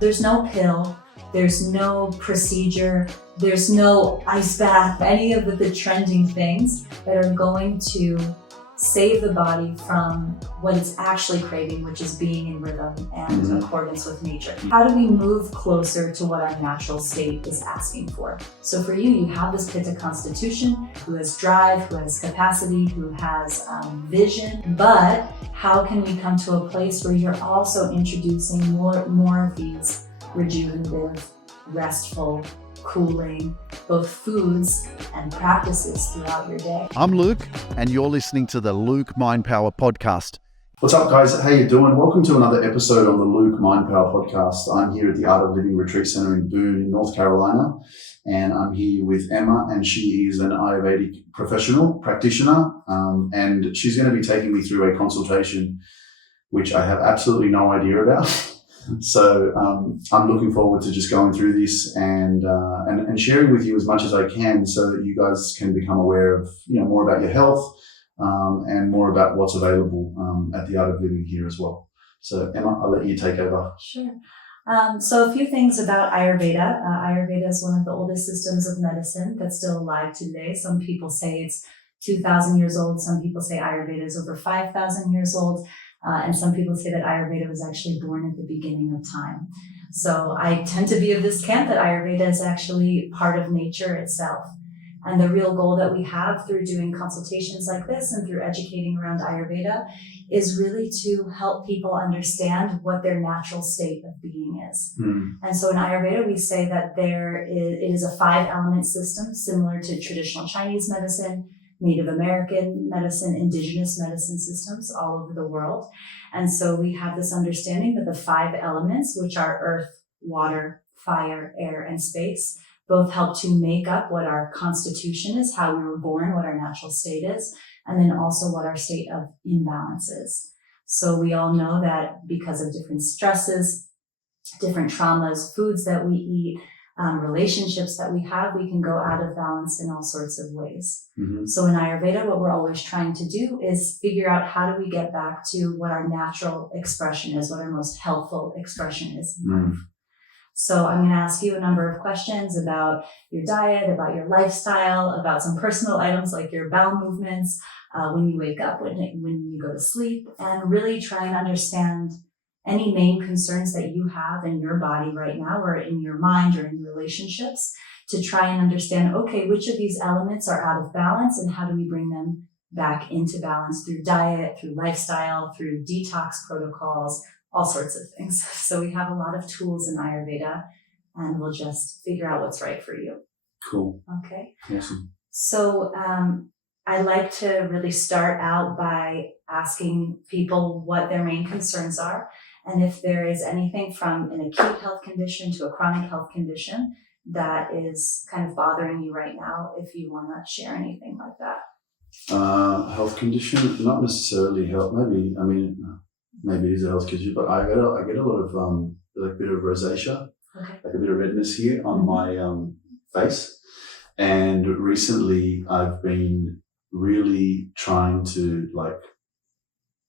There's no pill, there's no procedure, there's no ice bath, any of the trending things that are going to save the body from what it's actually craving, which is being in rhythm and in accordance with nature. How do we move closer to what our natural state is asking for? So for you have this Pitta constitution, who has drive, who has capacity, who has vision, but how can we come to a place where you're also introducing more of these rejuvenative, restful, cooling, both foods and practices throughout your day? I'm Luke, and you're listening to the Luke Mind Power Podcast. What's up, guys? How you doing? Welcome to another episode on the Luke Mind Power Podcast. I'm here at the Art of Living Retreat Center in Boone, North Carolina, and I'm here with Emma, and she is an Ayurvedic practitioner, and she's going to be taking me through a consultation which I have absolutely no idea about. So I'm looking forward to just going through this and sharing with you as much as I can, so that you guys can become aware of more about your health and more about what's available at the Art of Living here as well. So Emma, I'll let you take over. Sure. So a few things about Ayurveda. Ayurveda is one of the oldest systems of medicine that's still alive today. Some people say it's 2,000 years old. Some people say Ayurveda is over 5,000 years old. And some people say that Ayurveda was actually born at the beginning of time. So I tend to be of this camp that Ayurveda is actually part of nature itself. And the real goal that we have through doing consultations like this and through educating around Ayurveda is really to help people understand what their natural state of being is. And so in Ayurveda, we say that it is a 5-element system similar to traditional Chinese medicine, Native American medicine, indigenous medicine systems all over the world. And so we have this understanding that the 5 elements, which are earth, water, fire, air, and space, both help to make up what our constitution is, how we were born, what our natural state is, and then also what our state of imbalance is. So we all know that because of different stresses, different traumas, foods that we eat, relationships that we have, we can go out of balance in all sorts of ways. So in Ayurveda, what we're always trying to do is figure out how do we get back to what our natural expression is, what our most healthful expression is in life. So I'm going to ask you a number of questions about your diet, about your lifestyle, about some personal items like your bowel movements, when you wake up, when you go to sleep, and really try and understand any main concerns that you have in your body right now, or in your mind, or in relationships, to try and understand, okay, which of these elements are out of balance and how do we bring them back into balance through diet, through lifestyle, through detox protocols, all sorts of things. So we have a lot of tools in Ayurveda, and we'll just figure out what's right for you. Cool. Okay. Awesome. So I like to really start out by asking people what their main concerns are. And if there is anything from an acute health condition to a chronic health condition that is kind of bothering you right now, if you want to share anything like that. Health condition, not necessarily health. Maybe it is a health condition, but I get a lot of like a bit of rosacea, like a bit of redness here on my face. And recently, I've been really trying to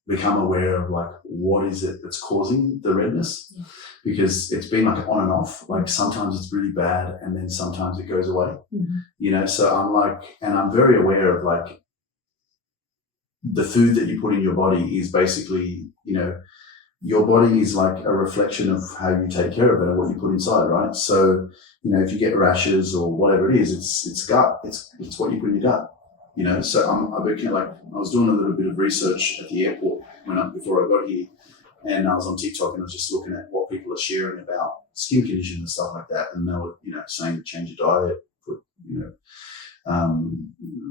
become aware of what is it that's causing the redness, because it's been on and off. Sometimes it's really bad, and then sometimes it goes away. So I'm very aware of the food that you put in your body is basically, your body is like a reflection of how you take care of it and what you put inside, right? So, if you get rashes or whatever it is, it's gut. It's what you put in your gut. So I was doing a little bit of research at the airport before I got here, and I was on TikTok and I was just looking at what people are sharing about skin conditions and stuff like that, and they were saying to change your diet, put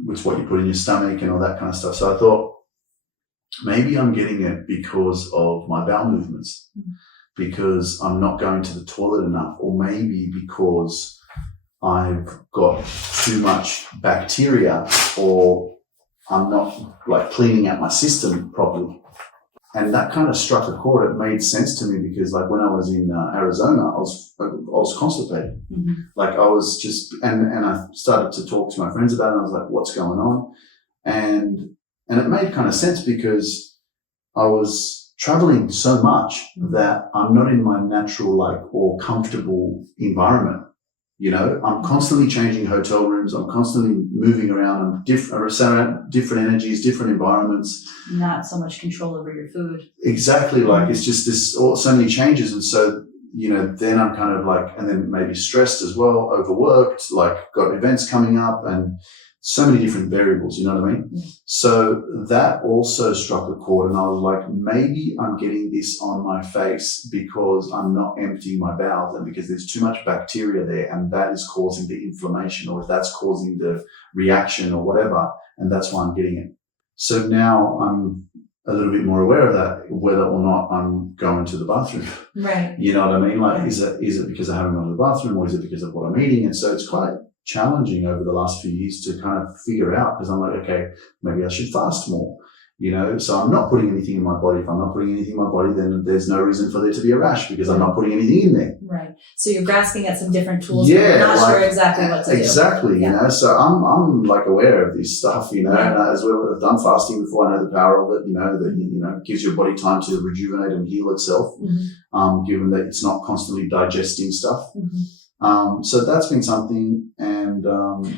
with what you put in your stomach and all that kind of stuff. So I thought maybe I'm getting it because of my bowel movements, because I'm not going to the toilet enough, or maybe because I've got too much bacteria, or I'm not cleaning out my system properly. And that kind of struck a chord. It made sense to me because when I was in Arizona, I was constipated. I was just, and I started to talk to my friends about it, and I was like, what's going on? And it made kind of sense because I was traveling so much that I'm not in my natural, or comfortable environment. I'm constantly changing hotel rooms. I'm constantly moving around. I'm different energies, different environments. Not so much control over your food. Exactly. It's just so many changes. And so, then I'm kind of and then maybe stressed as well, overworked, got events coming up and so many different variables, you know what I mean? So that also struck a chord, and I was like, maybe I'm getting this on my face because I'm not emptying my bowels and because there's too much bacteria there, and that is causing the inflammation, or that's causing the reaction or whatever, and that's why I'm getting it. So now I'm a little bit more aware of that, whether or not I'm going to the bathroom. Right. You know what I mean? Is it because I haven't gone to the bathroom, or is it because of what I'm eating? And so it's quite challenging over the last few years to kind of figure out, because I'm like, okay, maybe I should fast more, so I'm not putting anything in my body. If I'm not putting anything in my body, then there's no reason for there to be a rash because I'm not putting anything in there. Right. So you're grasping at some different tools, but you're not sure exactly what to do. Exactly, so I'm aware of this stuff, and as well, I've done fasting before. I know the power of it, that, it gives your body time to rejuvenate and heal itself, given that it's not constantly digesting stuff. So that's been something. And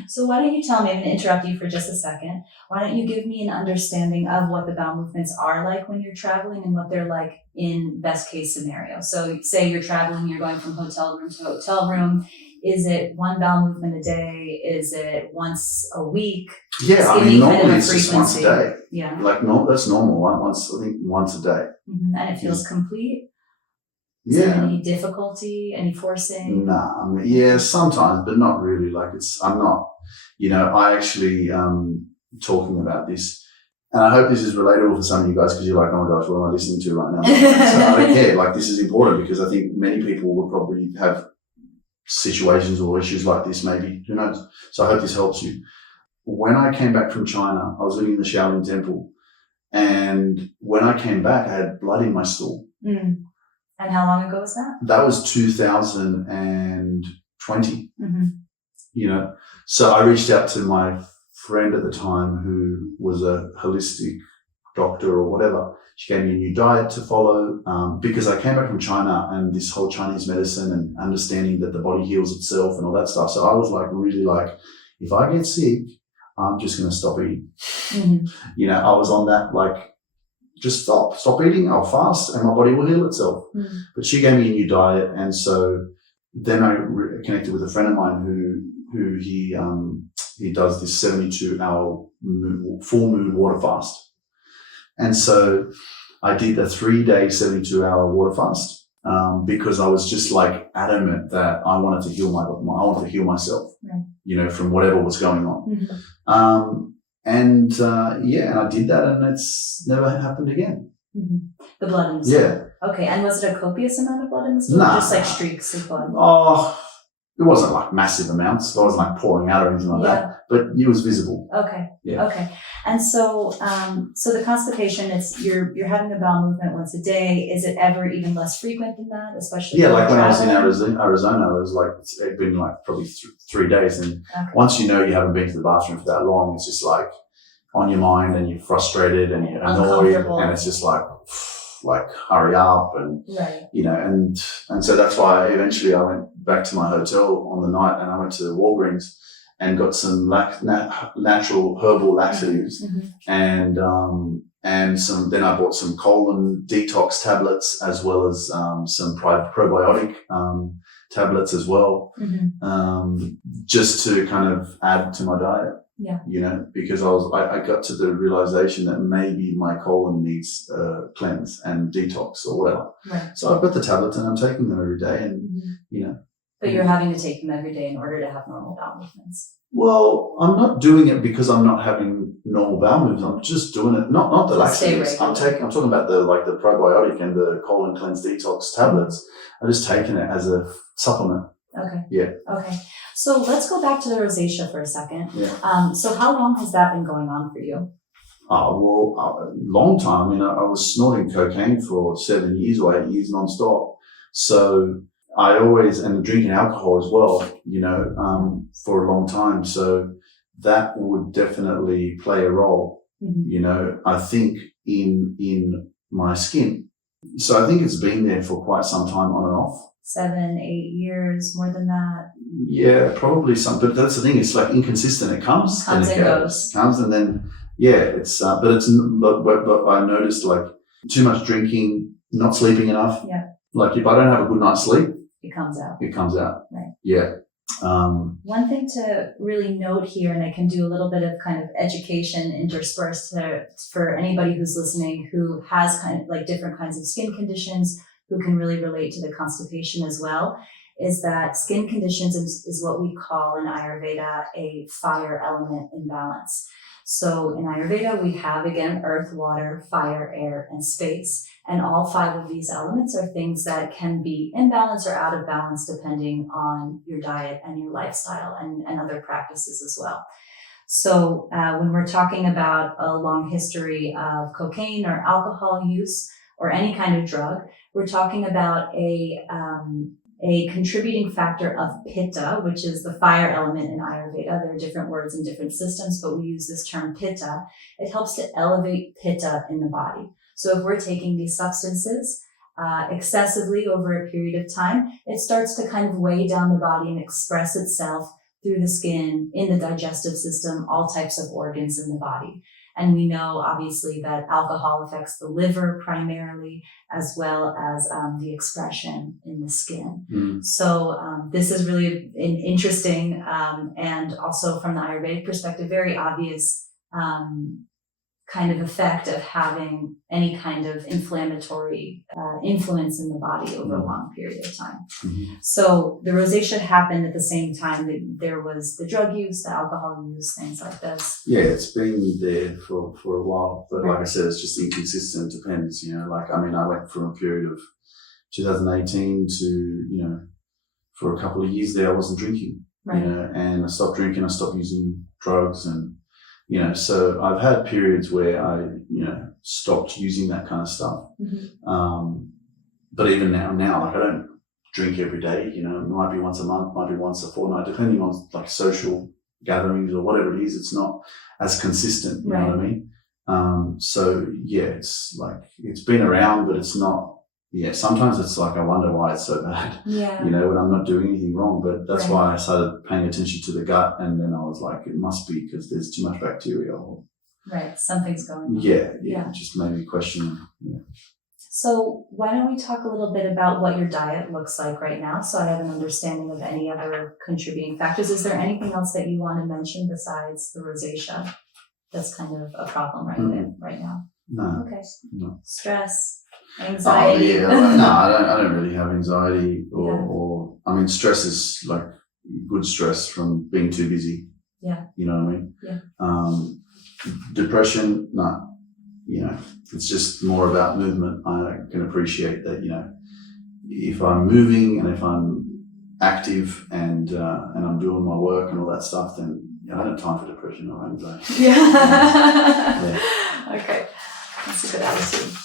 so why don't you tell me, I'm going to interrupt you for just a second. Why don't you give me an understanding of what the bowel movements are like when you're traveling and what they're like in best case scenario? So say you're traveling, you're going from hotel room to hotel room. Is it one bowel movement a day? Is it once a week? Yeah, normally it's just once a day. Yeah. That's normal. Once a day. And it feels complete? Is Yeah. there any difficulty, any forcing? Nah, sometimes, but not really. I'm not, I actually, talking about this, and I hope this is relatable for some of you guys, because you're like, oh my gosh, what am I listening to right now? So I don't care. This is important, because I think many people will probably have situations or issues like this, maybe, who knows? So I hope this helps you. When I came back from China, I was living in the Shaolin Temple, and when I came back, I had blood in my stool. And how long ago was that? That was 2020. So I reached out to my friend at the time, who was a holistic doctor or whatever. She gave me a new diet to follow, because I came back from China and this whole Chinese medicine and understanding that the body heals itself and all that stuff. So I was really if I get sick, I'm just going to stop eating. I was on that, just stop eating, I'll fast, and my body will heal itself. But she gave me a new diet, and so then I connected with a friend of mine who he does this 72-hour full moon water fast, and so I did a 3-day 72-hour water fast, because I was just adamant that I wanted to heal I wanted to heal myself, from whatever was going on. And I did that, and it's never happened again. The blood in the stool. Yeah. Okay, and was it a copious amount of blood in the stool? Nah. Just streaks of blood? Oh, it wasn't massive amounts. It wasn't pouring out or anything like that, but it was visible. Okay. Yeah. Okay. And so, so the constipation, you're having a bowel movement once a day. Is it ever even less frequent than that, especially? Yeah, when I was in Arizona, it was it'd been probably 3 days, and once you haven't been to the bathroom for that long, it's just on your mind, and you're frustrated and you're annoyed, and it's just hurry up, and and so that's why eventually I went back to my hotel on the night, and I went to Walgreens and got some natural herbal laxatives, and then I bought some colon detox tablets, as well as some probiotic tablets as well, just to kind of add to my diet. Yeah. Because I got to the realization that maybe my colon needs cleanse and detox or whatever. Right. So I've got the tablets, and I'm taking them every day, and But you're having to take them every day in order to have normal bowel movements. Well, I'm not doing it because I'm not having normal bowel movements. I'm just doing it, not the laxatives. I'm talking about the probiotic and the colon cleanse detox tablets. I'm just taking it as a supplement. Okay. Yeah. Okay. So let's go back to the rosacea for a second. Yeah. So how long has that been going on for you? A long time. I was snorting cocaine for 7 years or 8 years nonstop. So I always, and drinking alcohol as well, for a long time. So that would definitely play a role, I think in my skin, So I think it's been there for quite some time on and off. 7, 8 years, more than that. Yeah, probably some, but that's the thing. It's like inconsistent. It comes and it goes. Comes and then, it's, but I noticed like too much drinking, not sleeping enough. Yeah. Like if I don't have a good night's sleep, it comes out. It comes out. Right. Yeah. One thing to really note here, and I can do a little bit of kind of education interspersed for anybody who's listening who has kind of like different kinds of skin conditions, who can really relate to the constipation as well, is that skin conditions is what we call in Ayurveda a fire element imbalance. So in Ayurveda, we have, again, earth, water, fire, air, and space. And all 5 of these elements are things that can be in balance or out of balance depending on your diet and your lifestyle and other practices as well. So when we're talking about a long history of cocaine or alcohol use or any kind of drug, we're talking about a contributing factor of Pitta, which is the fire element in Ayurveda. There are different words in different systems, but we use this term Pitta. It helps to elevate Pitta in the body. So if we're taking these substances excessively over a period of time, it starts to kind of weigh down the body and express itself through the skin, in the digestive system, all types of organs in the body. And we know, obviously, that alcohol affects the liver primarily, as well as the expression in the skin. Mm. So this is really an interesting and also from the Ayurvedic perspective, very obvious kind of effect of having any kind of inflammatory influence in the body over a long period of time. Mm-hmm. So the rosacea happened at the same time that there was the drug use, the alcohol use, things like this. Yeah, it's been there for a while, but like I said, it's just inconsistent. Depends, Like I went from a period of 2018 to for a couple of years there I wasn't drinking, right. And I stopped drinking. I stopped using drugs, and so I've had periods where I stopped using that kind of stuff. Mm-hmm. But even now, like I don't drink every day. It might be once a month, might be once a fortnight, depending on like social gatherings or whatever it is. It's not as consistent. You know what I mean? So yeah, it's like it's been around, but it's not. Yeah, sometimes it's like I wonder why it's so bad. Yeah. When I'm not doing anything wrong. But that's why I started paying attention to the gut, and then I was like, it must be because there's too much bacteria. Right, something's going on. Yeah. It just made me question. Yeah. So why don't we talk a little bit about what your diet looks like right now, so I have an understanding of any other contributing factors. Is there anything else that you want to mention besides the rosacea that's kind of a problem right now? No. Okay. No. Stress. Anxiety. Oh, yeah. No, I don't really have anxiety or I mean, stress is like good stress from being too busy. Yeah. You know what I mean? Yeah. Depression, no. It's just more about movement. I can appreciate that, if I'm moving and if I'm active and I'm doing my work and all that stuff, then I don't have time for depression or anxiety. Yeah. Okay. That's a good attitude.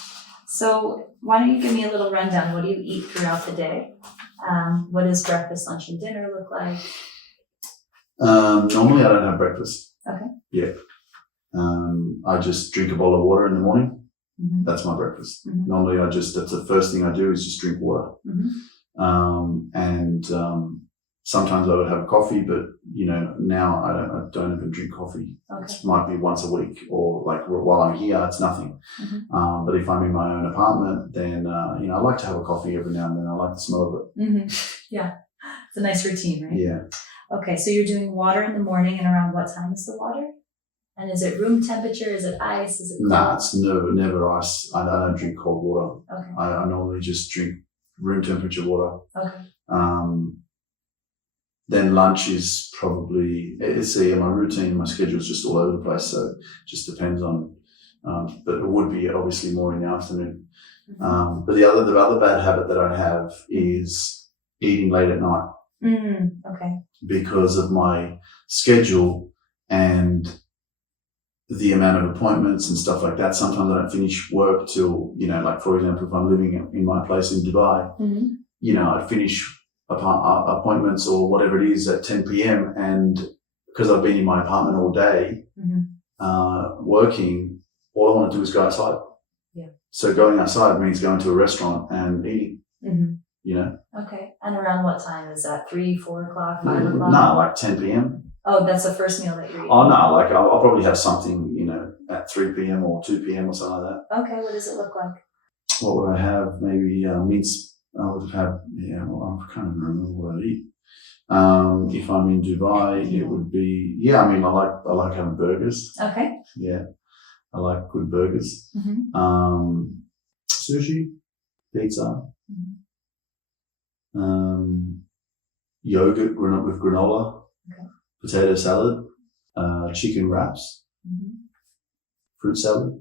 So why don't you give me a little rundown? What do you eat throughout the day? What does breakfast, lunch, and dinner look like? Normally I don't have breakfast. Okay. Yeah. I just drink a bowl of water in the morning. Mm-hmm. That's my breakfast. Mm-hmm. Normally that's the first thing I do is just drink water. Mm-hmm. Sometimes I would have a coffee, but now I don't even drink coffee. Okay. It might be once a week, or like while I'm here, it's nothing. Mm-hmm. But if I'm in my own apartment, then I like to have a coffee every now and then. I like the smell of it. Mm-hmm. Yeah, it's a nice routine, right? Yeah. Okay, so you're doing water in the morning, and around what time is the water? And is it room temperature? Is it ice? Is it cold? Nah, it's never ice. I don't drink cold water. Okay. I normally just drink room temperature water. Okay. Then lunch is probably, my routine, my schedule is just all over the place. So it just depends on, but it would be obviously more in the afternoon. Mm-hmm. But the other bad habit that I have is eating late at night. Okay. Because of my schedule and the amount of appointments and stuff like that. Sometimes I don't finish work till, like for example, if I'm living in my place in Dubai, I finish appointments or whatever it is at 10 p.m. and because I've been in my apartment all day working, all I want to do is go outside. Yeah. So going outside means going to a restaurant and eating, you know. Okay. And around what time is that? 3, 4 o'clock, 5 o'clock? No, like 10 p.m. Oh, that's the first meal that you're eating? Oh, no, like I'll probably have something, you know, at 3 p.m. or 2 p.m. or something like that. Okay, what does it look like? What would I have? Maybe mince. I would have, well, I can't even remember what I eat. If I'm in Dubai, it would be, I mean, I like having burgers. Okay. Yeah, I like good burgers. Sushi, pizza, yogurt with granola, potato salad, chicken wraps, fruit salad,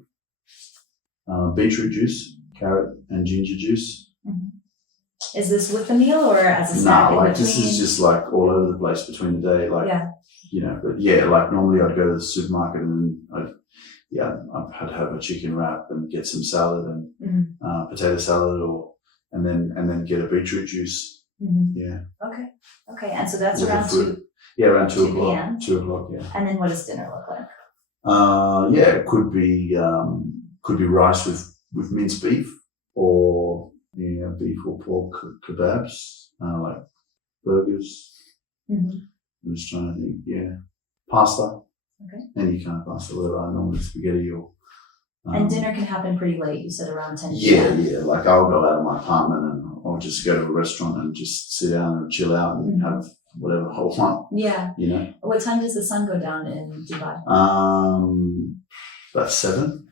beetroot juice, carrot and ginger juice. Is this with the meal or as a snack? No, like this is just like all over the place between the day. Like, you know, but like normally I'd go to the supermarket and I'd have a chicken wrap and get some salad and potato salad and then get a beetroot juice. Yeah. Okay. And so that's with around 2. Yeah, around 2 o'clock. p.m. 2 o'clock. Yeah. And then what does dinner look like? It could be rice with minced beef or beef or pork kebabs, like burgers. I'm just trying to think. Yeah, pasta. Any kind of pasta, whatever. Normally spaghetti or. And dinner can happen pretty late. You said around 10 p.m. Yeah. Like I'll go out of my apartment and I'll just go to a restaurant and just sit down and chill out and have whatever I want. Yeah. You know. What time does the sun go down in Dubai? About 7.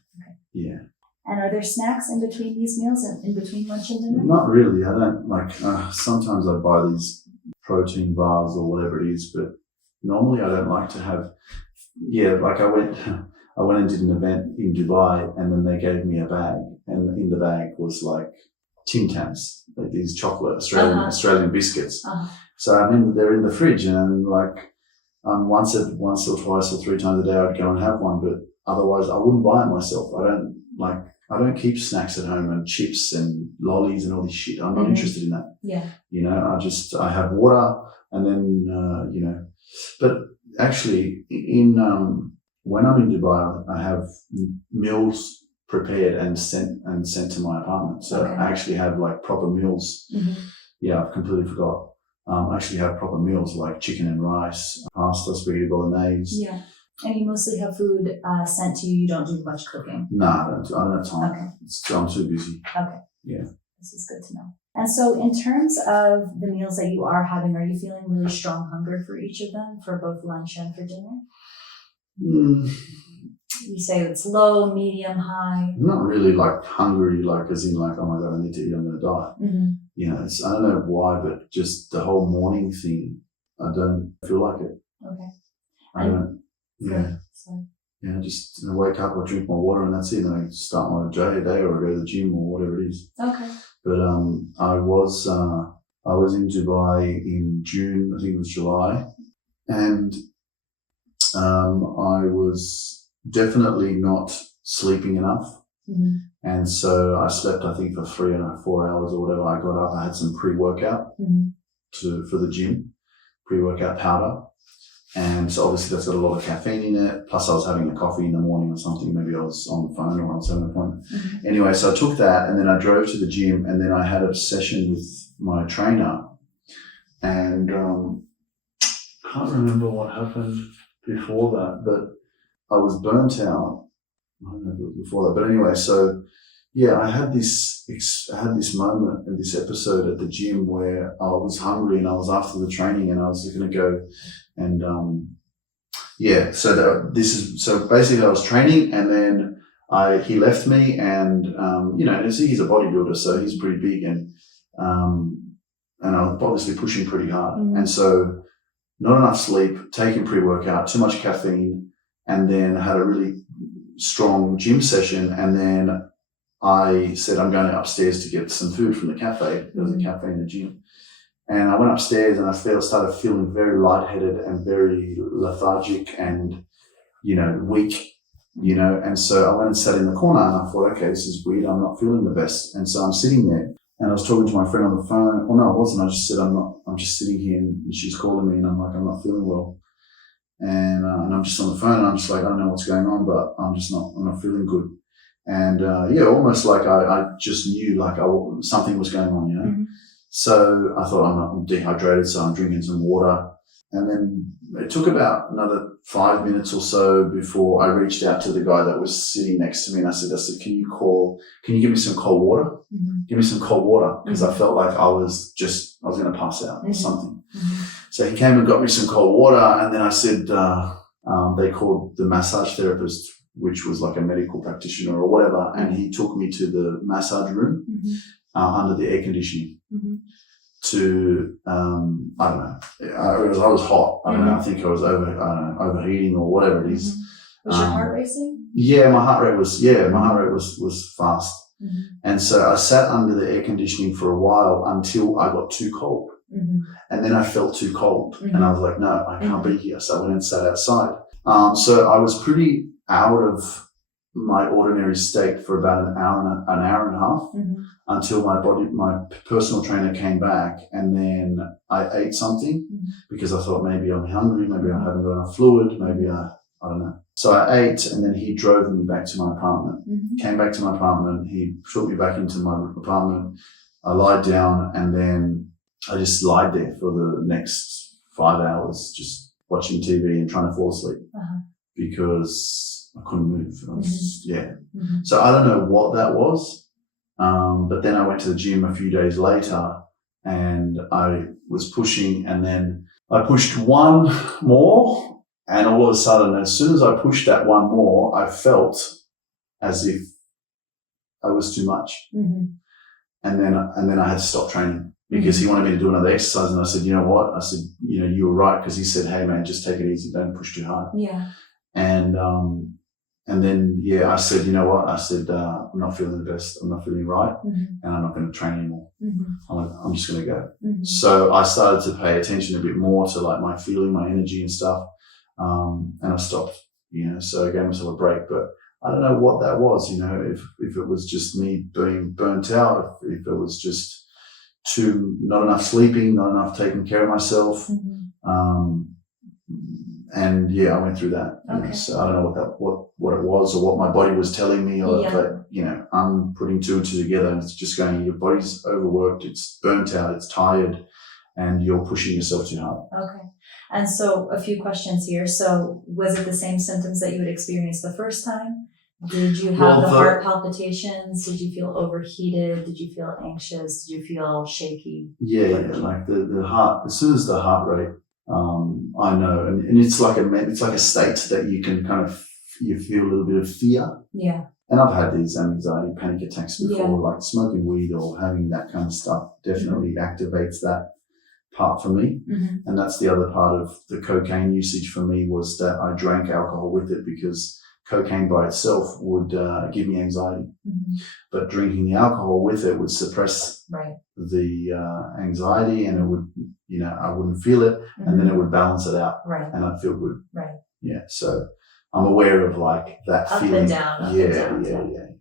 Yeah. And are there snacks in between these meals and in between lunch and dinner? Not really. I don't like. Sometimes I buy these protein bars or whatever it is, but normally I don't like to have. Yeah, like I went and did an event in Dubai, and then they gave me a bag, and in the bag was like Tim Tams, like these chocolate Australian biscuits. So I mean, they're in the fridge, and like once or twice or 3 times a day I'd go and have one, but otherwise I wouldn't buy it myself. I don't keep snacks at home and chips and lollies and all this shit. I'm not interested in that. Yeah. You know, I have water and then, but actually when I'm in Dubai, I have meals prepared and sent to my apartment. So I actually have like proper meals. Yeah, I've completely forgot. I actually have proper meals like chicken and rice, pasta, spaghetti bolognese. Yeah. And you mostly have food sent to you. You don't do much cooking. No, I don't have time. I'm too busy. Okay. Yeah. This is good to know. And so in terms of the meals that you are having, are you feeling really strong hunger for each of them, for both lunch and for dinner? You say it's low, medium, high? Not really like hungry, like as in like, oh my God, I need to eat, I'm going to die. You know, I don't know why, but just the whole morning thing, I don't feel like it. Okay. I don't. Yeah. Sorry. Yeah, just wake up, I drink my water and that's it. And I start my day or I go to the gym or whatever it is. Okay. But I was in Dubai in June, I think it was July, and I was definitely not sleeping enough. And so I slept, I think, for 3 and 4 hours or whatever. I got up, I had some pre-workout for the gym, pre-workout powder. And so obviously that's got a lot of caffeine in it. Plus I was having a coffee in the morning or something. Maybe I was on the phone or I was having an appointment. Anyway, so I took that and then I drove to the gym and then I had a session with my trainer. And I can't remember what happened before that, but I was burnt out. I don't know if it was before that, but anyway, so yeah, I had this moment in this episode at the gym where I was hungry and I was after the training and I was going to go and so basically I was training and then he left me and he's a bodybuilder, so he's pretty big and I was obviously pushing pretty hard and so not enough sleep, taking pre-workout, too much caffeine, and then I had a really strong gym session and then I said, I'm going upstairs to get some food from the cafe. There was a cafe in the gym. And I went upstairs and I started feeling very lightheaded and very lethargic and, weak, And so I went and sat in the corner and I thought, okay, this is weird. I'm not feeling the best. And so I'm sitting there and I was talking to my friend on the phone. Well, no, I wasn't. I just said, I'm just sitting here and she's calling me and I'm like, I'm not feeling well. And I'm just on the phone and I'm just like, I don't know what's going on, but I'm not feeling good. And almost like I just knew like something was going on, Mm-hmm. So I thought I'm dehydrated, so I'm drinking some water. And then it took about another 5 minutes or so before I reached out to the guy that was sitting next to me, and I said, can you give me some cold water? Mm-hmm. Give me some cold water, because Mm-hmm. I felt like I was going to pass out or Mm-hmm. something. Mm-hmm. So he came and got me some cold water, and then I said, they called the massage therapist, which was like a medical practitioner or whatever, and he took me to the massage room under the air conditioning. Mm-hmm. To I don't know, I was hot. I don't know. I think I was overheating or whatever it is. Was your heart racing? Yeah, my heart rate was fast, Mm-hmm. and so I sat under the air conditioning for a while until I got too cold, and then I felt too cold, and I was like, no, I can't be here. So I went and sat outside. So I was pretty out of my ordinary state for about an hour and a half. Until my personal trainer came back, and then I ate something because I thought maybe I'm hungry, maybe I haven't got enough fluid, maybe I don't know. So I ate, and then he drove me back to my apartment. Came back to my apartment, he took me back into my apartment. I lied down, and then I just lied there for the next 5 hours, just watching TV and trying to fall asleep because I couldn't move. So I don't know what that was. But then I went to the gym a few days later, and I was pushing, and then I pushed one more, and all of a sudden, as soon as I pushed that one more, I felt as if I was too much. And then I had to stop training because he wanted me to do another exercise, and I said, you know what? I said, you were right, because he said, hey man, just take it easy, don't push too hard. Yeah. And then, I said, you know what? I said, I'm not feeling the best. I'm not feeling right. And I'm not going to train anymore. I'm just going to go. So I started to pay attention a bit more to like my feeling, my energy and stuff. And I stopped, so I gave myself a break. But I don't know what that was, if it was just me being burnt out, if it was just not enough sleeping, not enough taking care of myself. And I went through that. So I don't know what it was, or what my body was telling me, but I'm putting two and two together, and it's just going, your body's overworked, it's burnt out, it's tired, and you're pushing yourself too hard. Okay. And so a few questions here. So was it the same symptoms that you had experienced the first time? Did you have the heart palpitations? Did you feel overheated? Did you feel anxious? Did you feel shaky? Yeah, like the heart, as soon as the heart rate, I know, and it's like a state that you can you feel a little bit of fear. Yeah. And I've had these anxiety panic attacks before, like smoking weed or having that kind of stuff definitely activates that part for me. And that's the other part of the cocaine usage for me, was that I drank alcohol with it, because cocaine by itself would give me anxiety, but drinking the alcohol with it would suppress the anxiety, and it would, I wouldn't feel it, and then it would balance it out, and I'd feel good. Right. Yeah. So I'm aware of like that up feeling. And down, up and down. Yeah.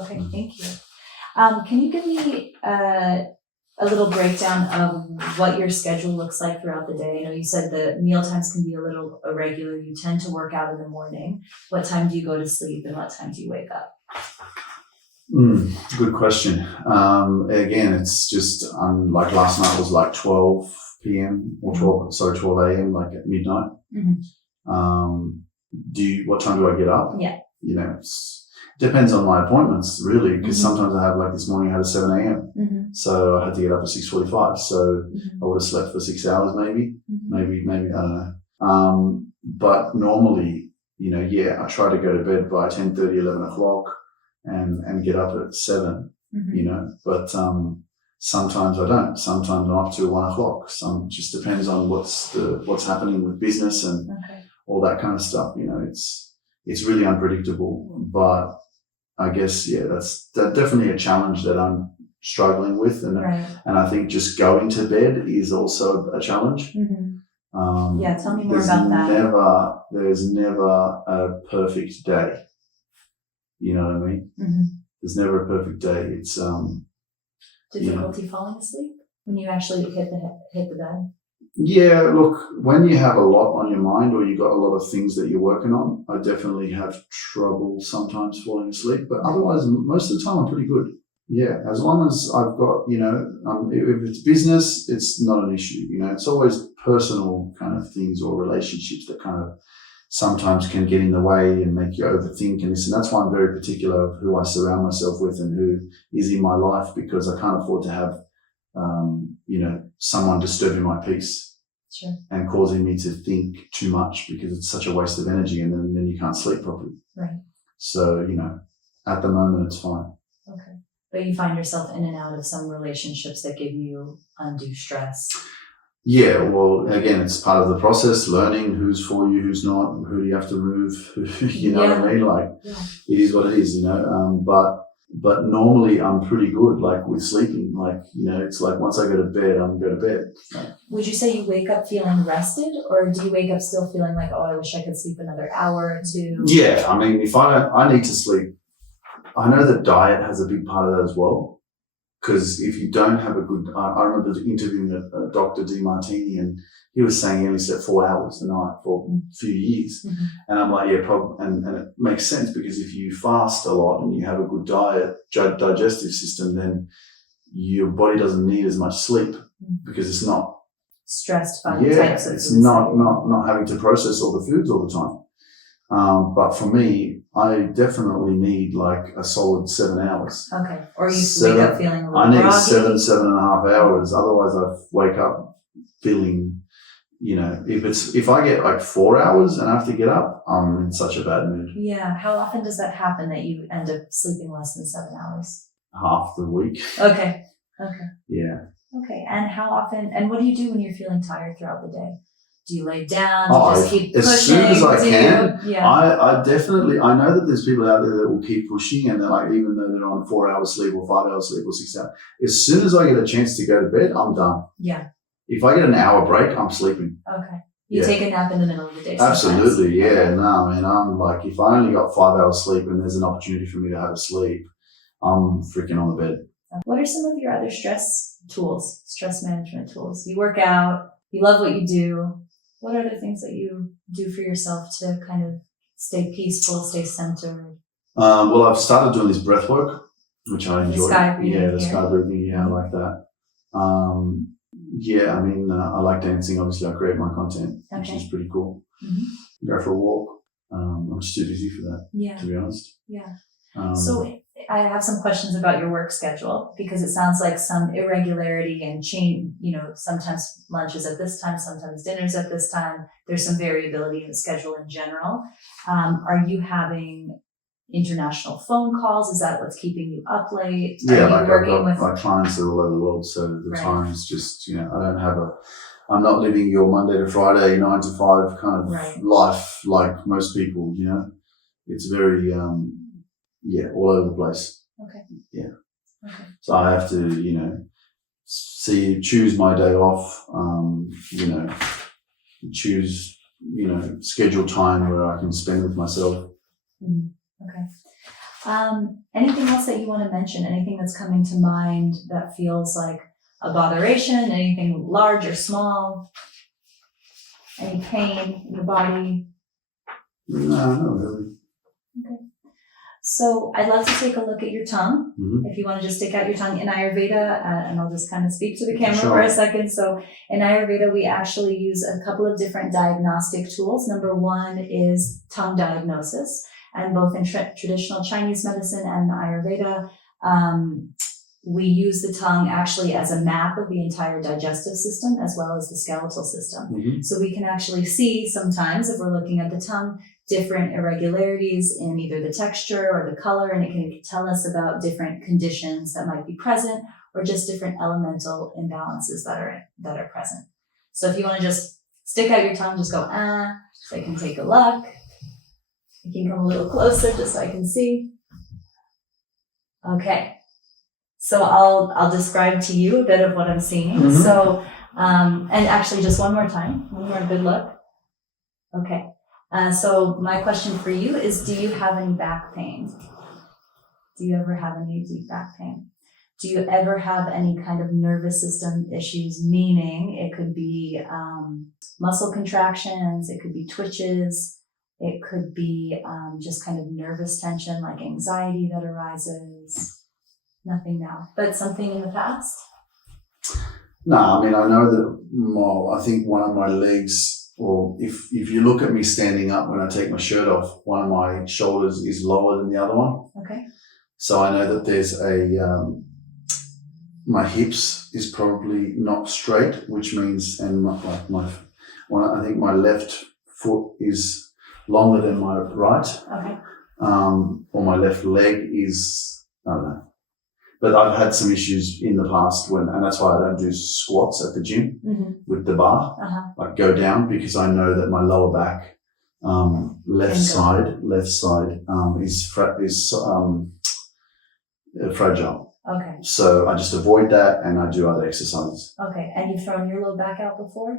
Okay. Thank you. Can you give me a little breakdown of what your schedule looks like throughout the day? I know you said the meal times can be a little irregular. You tend to work out in the morning. What time do you go to sleep, and what time do you wake up? Good question. Again, it's just, like last night was like 12 p.m. or 12 a.m., like at midnight. What time do I get up? Yeah. It depends on my appointments, really, because sometimes I have, like this morning I had a 7 a.m. So I had to get up at 6:45. So I would have slept for 6 hours, maybe, I don't know. But normally, I try to go to bed by 10:30, 11 o'clock and get up at 7, but sometimes I don't. Sometimes I'm up to 1 o'clock. Just depends on what's happening with business and all that kind of stuff. It's really unpredictable, but I guess, that's definitely a challenge that I'm struggling with. And I think just going to bed is also a challenge. Tell me more about that. There's never a perfect day. You know what I mean? There's never a perfect day. It's difficulty falling asleep when you actually hit the bed. Yeah, look, when you have a lot on your mind or you got a lot of things that you're working on, I definitely have trouble sometimes falling asleep. But otherwise, most of the time, I'm pretty good. Yeah, as long as I've got, if it's business, it's not an issue. It's always personal kind of things or relationships that kind of sometimes can get in the way and make you overthink and this. And that's why I'm very particular of who I surround myself with and who is in my life, because I can't afford to have, someone disturbing my peace. Sure. And causing me to think too much, because it's such a waste of energy, and then you can't sleep properly. Right. So, at the moment it's fine. Okay. But you find yourself in and out of some relationships that give you undue stress. Yeah, well, again, it's part of the process, learning who's for you, who's not, who do you have to remove, you know what I mean? Like, It is what it is, but normally I'm pretty good, like with sleeping, it's like once I go to bed, I'm going to bed. Would you say you wake up feeling rested, or do you wake up still feeling like, oh, I wish I could sleep another hour or two? Yeah, I mean, I need to sleep. I know that diet has a big part of that as well. Because if you don't have a good, I remember interviewing a Dr. DiMartini, and he was saying he only slept 4 hours a night for a few years. Mm-hmm. And I'm like, yeah, and it makes sense, because if you fast a lot and you have a good diet, digestive system, then your body doesn't need as much sleep, because it's not stressed by the types of it's foods. not having to process all the foods all the time. But for me, I definitely need like a solid 7 hours. Okay. Or you wake up feeling a little I need groggy. 7.5 hours. Otherwise I wake up feeling, if I get like 4 hours and I have to get up, I'm in such a bad mood. Yeah. How often does that happen that you end up sleeping less than 7 hours? Half the week. Okay. Yeah. Okay. And how often, and what do you do when you're feeling tired throughout the day? Do you lay down? Do you just keep pushing? As soon as I can. Yeah. I definitely, I know that there's people out there that will keep pushing, and they're like, even though they're on 4 hours sleep or 5 hours sleep or 6 hours, as soon as I get a chance to go to bed, I'm done. Yeah. If I get an hour break, I'm sleeping. Okay. You take a nap in the middle of the day sometimes. Absolutely, yeah. No, man, I'm like, if I only got 5 hours sleep and there's an opportunity for me to have a sleep, I'm freaking on the bed. What are some of your other stress management tools? You work out, you love what you do. What are the things that you do for yourself to kind of stay peaceful, stay centered? Well, I've started doing this breath work, which I enjoy. The sky breathing. The sky breathing. Yeah, I like that. I like dancing. Obviously, I create my content, which is pretty cool. Mm-hmm. Go for a walk. I'm just too busy for that, to be honest. Yeah. So I have some questions about your work schedule, because it sounds like some irregularity and change, sometimes lunch is at this time, sometimes dinner's at this time. There's some variability in the schedule in general. Are you having international phone calls? Is that what's keeping you up late? Yeah, I've got my clients are all over the world, so the time's just, I'm not living your Monday to Friday, 9 to 5 kind of life like most people, It's very, all over the place. Okay. Yeah. Okay. So I have to, choose my day off, choose, schedule time where I can spend with myself. Mm-hmm. Okay. Anything else that you want to mention? Anything that's coming to mind that feels like a botheration? Anything large or small? Any pain in the body? No, not really. Okay. So I'd love to take a look at your tongue. Mm-hmm. If you want to just stick out your tongue in Ayurveda, and I'll just kind of speak to the camera for a second. So in Ayurveda, we actually use a couple of different diagnostic tools. Number one is tongue diagnosis. And both in traditional Chinese medicine and Ayurveda, we use the tongue actually as a map of the entire digestive system as well as the skeletal system. Mm-hmm. So we can actually see sometimes, if we're looking at the tongue, different irregularities in either the texture or the color, and it can tell us about different conditions that might be present or just different elemental imbalances that are present. So if you want to just stick out your tongue, just go, so I can take a look. You can come a little closer just so I can see. Okay. So I'll describe to you a bit of what I'm seeing. Mm-hmm. So, and actually just one more time, one more good look. Okay. So my question for you is, do you have any back pain? Do you ever have any deep back pain? Do you ever have any kind of nervous system issues? Meaning it could be muscle contractions, it could be twitches, it could be just kind of nervous tension like anxiety that arises. Nothing now, but something in the past? No, I mean, I know that I think one of my legs, or if you look at me standing up when I take my shirt off, one of my shoulders is lower than the other one. Okay. So I know that there's my hips is probably not straight, which means, and I think my left foot is longer than my right. Okay. Or my left leg is, I don't know. But I've had some issues in the past and that's why I don't do squats at the gym with the bar. Like go down, because I know that my lower back, left side is fragile. Okay. So I just avoid that and I do other exercises. Okay. And you've thrown your low back out before?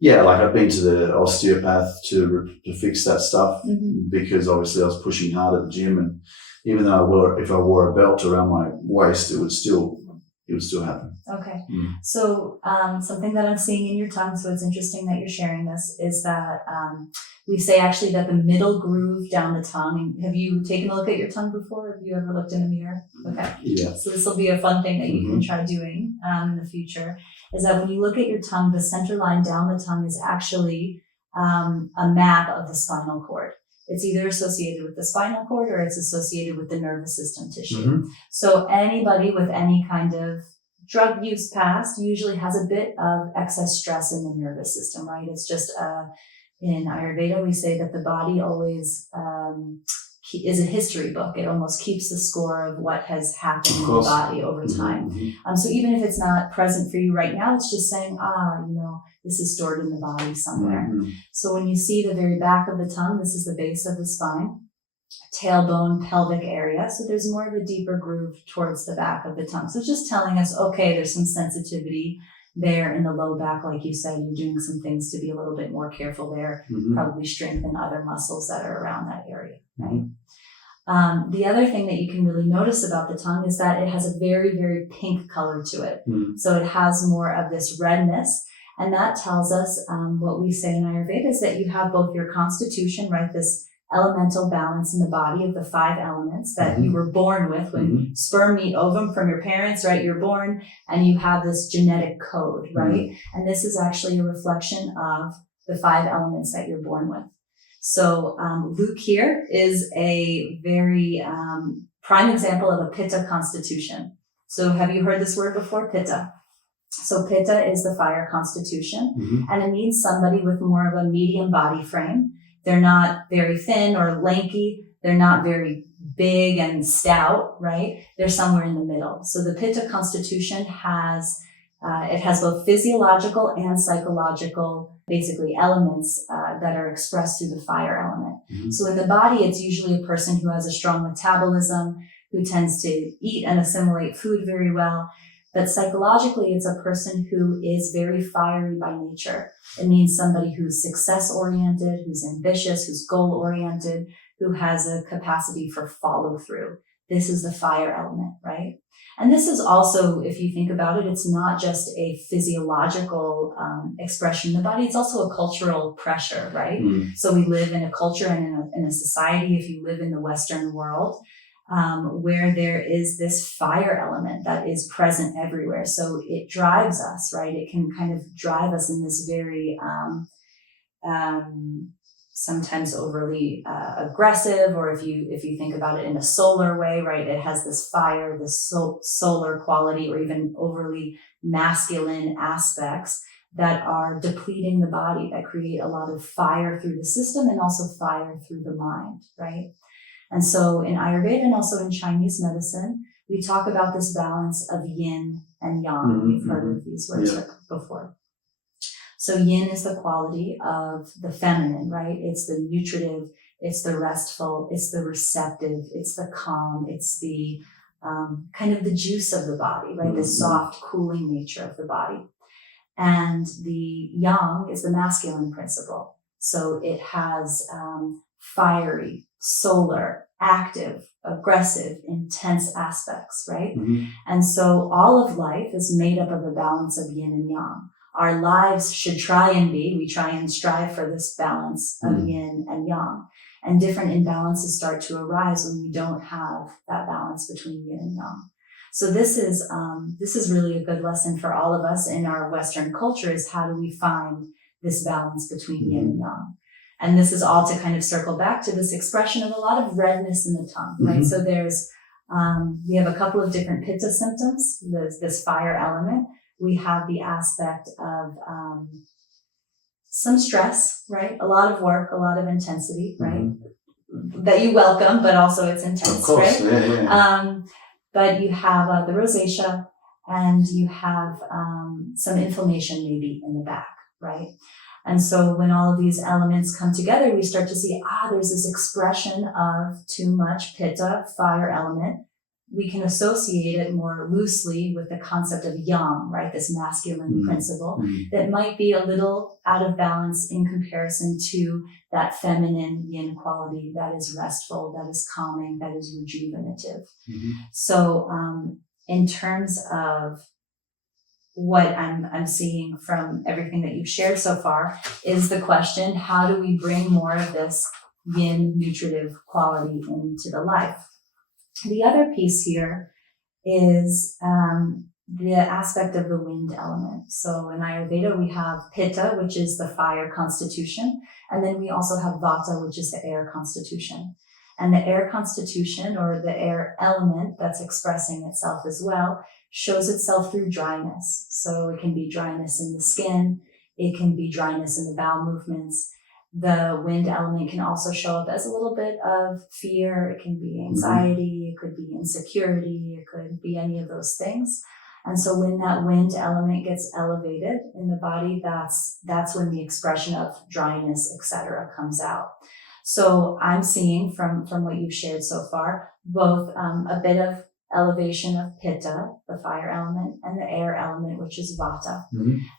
Yeah, like I've been to the osteopath to fix that stuff because obviously I was pushing hard at the gym, and even though if I wore a belt around my waist, it would still happen. Okay. So something that I'm seeing in your tongue, so it's interesting that you're sharing this, is that we say actually that the middle groove down the tongue, have you taken a look at your tongue before? Have you ever looked in a mirror? Okay. Yeah. So this will be a fun thing that you can try doing in the future, is that when you look at your tongue, the center line down the tongue is actually a map of the spinal cord. It's either associated with the spinal cord or it's associated with the nervous system tissue. So anybody with any kind of drug use past usually has a bit of excess stress in the nervous system, right? It's just, in Ayurveda, we say that the body always is a history book. It almost keeps the score of what has happened in the body over time. So even if it's not present for you right now, it's just saying, this is stored in the body somewhere. So when you see the very back of the tongue, this is the base of the spine, tailbone, pelvic area. So there's more of a deeper groove towards the back of the tongue. So it's just telling us, okay, there's some sensitivity there in the low back. Like you said, you're doing some things to be a little bit more careful there, probably strengthen other muscles that are around that area, right? The other thing that you can really notice about the tongue is that it has a very, very pink color to it. So it has more of this redness. And that tells us what we say in Ayurveda is that you have both your constitution, right? This elemental balance in the body of the 5 elements that you were born with when sperm meet ovum from your parents, right? You're born and you have this genetic code, right? And this is actually a reflection of the 5 elements that you're born with. So Luke here is a very prime example of a Pitta constitution. So have you heard this word before, Pitta? So Pitta is the fire constitution, and it means somebody with more of a medium body frame. They're not very thin or lanky. They're not very big and stout, right? They're somewhere in the middle. So the Pitta constitution has both physiological and psychological, basically, elements that are expressed through the fire element. So in the body, it's usually a person who has a strong metabolism, who tends to eat and assimilate food very well. But psychologically, it's a person who is very fiery by nature. It means somebody who's success-oriented, who's ambitious, who's goal-oriented, who has a capacity for follow-through. This is the fire element, right? And this is also, if you think about it, it's not just a physiological expression in the body, it's also a cultural pressure, right? So we live in a culture and in a society, if you live in the Western world, where there is this fire element that is present everywhere. So it drives us, right? It can kind of drive us in this very, sometimes overly aggressive, or if you think about it in a solar way, right? It has this fire, this solar quality, or even overly masculine aspects that are depleting the body, that create a lot of fire through the system and also fire through the mind, right? And so in Ayurveda and also in Chinese medicine, we talk about this balance of yin and yang. We've heard of these words before. So yin is the quality of the feminine, right? It's the nutritive, it's the restful, it's the receptive, it's the calm, it's the kind of the juice of the body, right? The soft, cooling nature of the body. And the yang is the masculine principle. So it has fiery, solar, active, aggressive, intense aspects, right? Mhm. And so all of life is made up of a balance of yin and yang. Our lives should we try and strive for this balance of yin and yang. And different imbalances start to arise when we don't have that balance between yin and yang. So this is really a good lesson for all of us in our Western culture, is how do we find this balance between yin and yang? And this is all to kind of circle back to this expression of a lot of redness in the tongue, right? So there's, we have a couple of different Pitta symptoms. There's this fire element. We have the aspect of some stress, right? A lot of work, a lot of intensity, right? That you welcome, but also it's intense, of course, right? Yeah. But you have the rosacea, and you have some inflammation maybe in the back, right? And so when all of these elements come together, we start to see, there's this expression of too much Pitta, fire element. We can associate it more loosely with the concept of yang, right? This masculine principle that might be a little out of balance in comparison to that feminine yin quality that is restful, that is calming, that is rejuvenative. So in terms of what I'm seeing from everything that you've shared so far is the question, how do we bring more of this yin nutritive quality into the life? The other piece here is the aspect of the wind element. So in Ayurveda, we have Pitta, which is the fire constitution. And then we also have Vata, which is the air constitution. And the air constitution, or the air element that's expressing itself as well, shows itself through dryness. So it can be dryness in the skin. It can be dryness in the bowel movements. The wind element can also show up as a little bit of fear. It can be anxiety. It could be insecurity. It could be any of those things. And so when that wind element gets elevated in the body, that's when the expression of dryness, etc., comes out. So I'm seeing from what you've shared so far, both a bit of elevation of Pitta, the fire element, and the air element, which is Vata.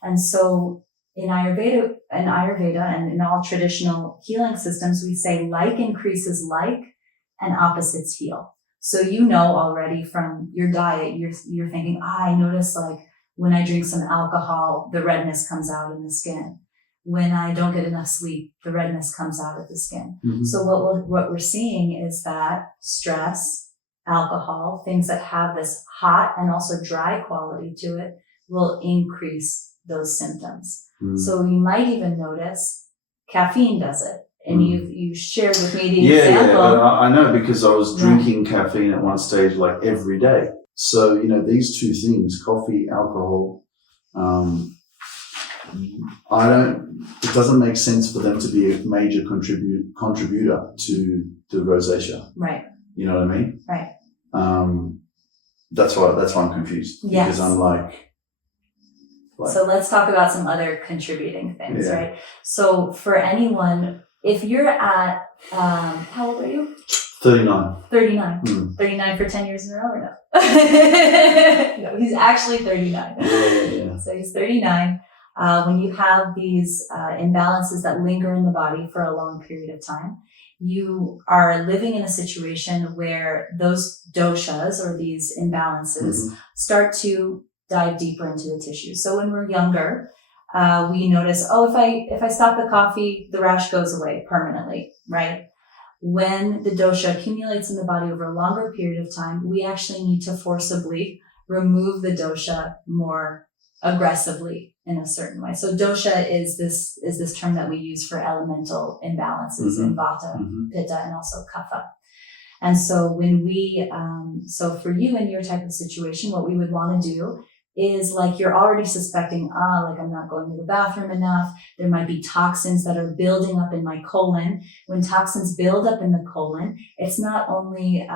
And so in Ayurveda and in all traditional healing systems, we say like increases like and opposites heal. So you know already from your diet, you're thinking, I notice like when I drink some alcohol, the redness comes out in the skin. When I don't get enough sleep, the redness comes out of the skin. So what we're seeing is that stress, alcohol, things that have this hot and also dry quality to it will increase those symptoms. So you might even notice caffeine does it. And you shared with me the example. Yeah, but I know because I was drinking caffeine at one stage, like every day. So, these two things, coffee, alcohol, it doesn't make sense for them to be a major contributor to the rosacea. Right. You know what I mean? Right. That's why I'm confused. Yes. Because I'm like. So let's talk about some other contributing things, right? So for anyone, if you're at, how old are you? 39. 39 for 10 years in a row or no? No, he's actually 39. Yeah. So he's 39. When you have these imbalances that linger in the body for a long period of time, you are living in a situation where those doshas, or these imbalances, start to dive deeper into the tissue. So when we're younger, we notice, if I stop the coffee, the rash goes away permanently, right? When the dosha accumulates in the body over a longer period of time, we actually need to forcibly remove the dosha more aggressively in a certain way. So dosha is this term that we use for elemental imbalances in Vata, Pitta, and also Kapha. And so when so for you in your type of situation, what we would want to do is, like, you're already suspecting, like I'm not going to the bathroom enough. There might be toxins that are building up in my colon. When toxins build up in the colon, it's not only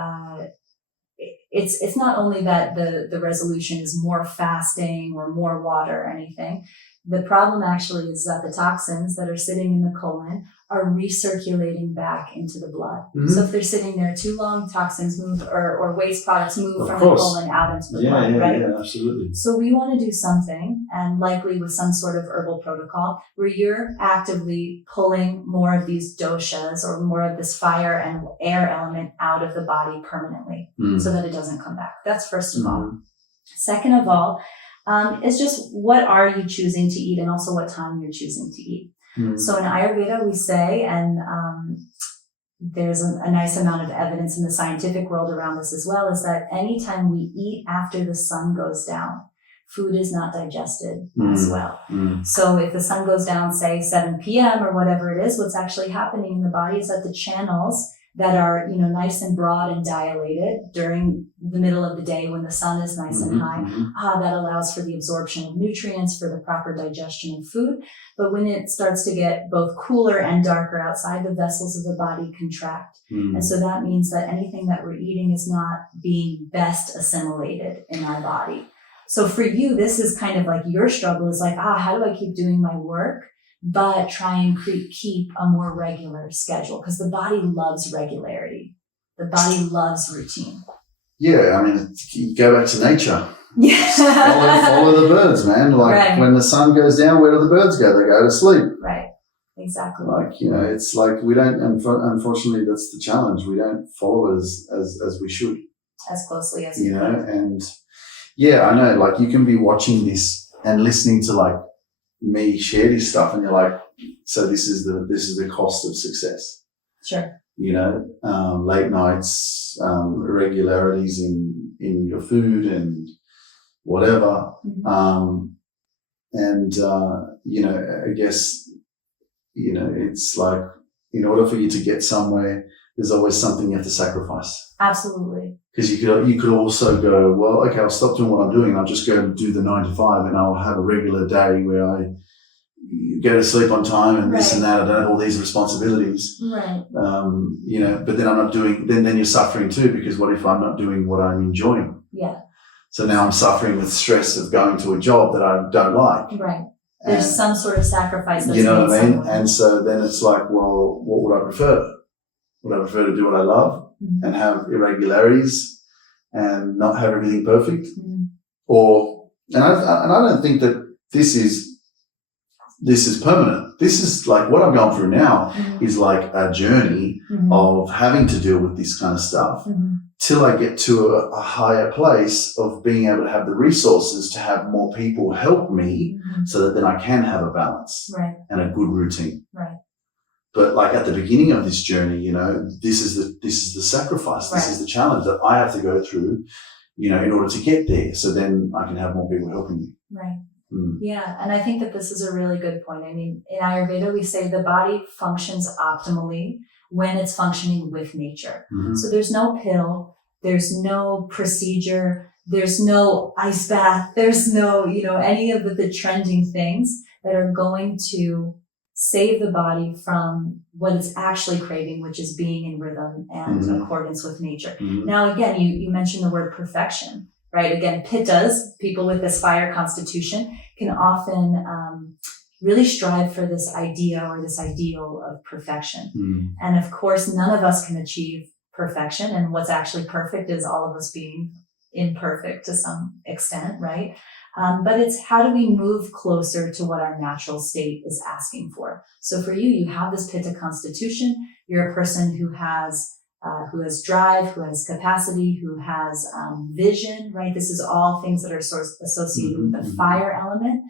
it's not only that the resolution is more fasting or more water or anything. The problem actually is that the toxins that are sitting in the colon are recirculating back into the blood. Mm-hmm. So if they're sitting there too long, toxins move or waste products move Of from course. the colon out into the blood, right? Yeah, absolutely. So we want to do something, and likely with some sort of herbal protocol, where you're actively pulling more of these doshas or more of this fire and air element out of the body permanently so that it doesn't come back. That's first of all. Second of all, is just what are you choosing to eat and also what time you're choosing to eat. So in Ayurveda, we say, and there's a nice amount of evidence in the scientific world around this as well, is that anytime we eat after the sun goes down, food is not digested as well. So if the sun goes down, say 7 p.m. or whatever it is, what's actually happening in the body is that the channels that are, nice and broad and dilated during the middle of the day when the sun is nice and high, that allows for the absorption of nutrients, for the proper digestion of food. But when it starts to get both cooler and darker outside, the vessels of the body contract. And so that means that anything that we're eating is not being best assimilated in our body. So for you, this is kind of like your struggle is like, how do I keep doing my work, but try and keep a more regular schedule? Because the body loves regularity. The body loves routine. Yeah, I mean, you go back to nature. Yeah. Follow the birds, man. Like when the sun goes down, where do the birds go? They go to sleep. Right. Exactly. Like, it's like we don't, unfortunately, that's the challenge. We don't follow it as we should. As closely as we could. And yeah, I know, like you can be watching this and listening to like me share this stuff and you're like, so this is the cost of success. Sure. Late nights, irregularities in your food and whatever. I guess, it's like in order for you to get somewhere, there's always something you have to sacrifice. Absolutely. Because you could also go, well, okay, I'll stop doing what I'm doing and I'll just go and do the 9 to 5 and I'll have a regular day where I go to sleep on time and this and that. I don't have all these responsibilities. Right. But then I'm not doing, then you're suffering too, because what if I'm not doing what I'm enjoying? Yeah. So now I'm suffering with stress of going to a job that I don't like. Right. There's some sort of sacrifice that's you know made what I mean? somewhere. And so then it's like, well, what would I prefer? Would I prefer to do what I love and have irregularities and not have everything perfect? And I don't think that this is permanent. This is like what I'm going through now is like a journey of having to deal with this kind of stuff till I get to a higher place of being able to have the resources to have more people help me so that then I can have a balance and a good routine. Right. But like at the beginning of this journey, this is the sacrifice. This is the challenge that I have to go through, in order to get there. So then I can have more people helping me. Right. Yeah. And I think that this is a really good point. I mean, in Ayurveda, we say the body functions optimally when it's functioning with nature. So there's no pill, there's no procedure, there's no ice bath, there's no, any of the trending things that are going to save the body from what it's actually craving, which is being in rhythm and accordance with nature. Now, again, you mentioned the word perfection, right? Again, Pittas, people with this fire constitution, can often really strive for this idea or this ideal of perfection. And of course, none of us can achieve perfection. And what's actually perfect is all of us being imperfect to some extent, right? But it's how do we move closer to what our natural state is asking for? So for you have this Pitta constitution. You're a person who has drive, who has capacity, who has vision, right? This is all things that are sort of associated with the fire element.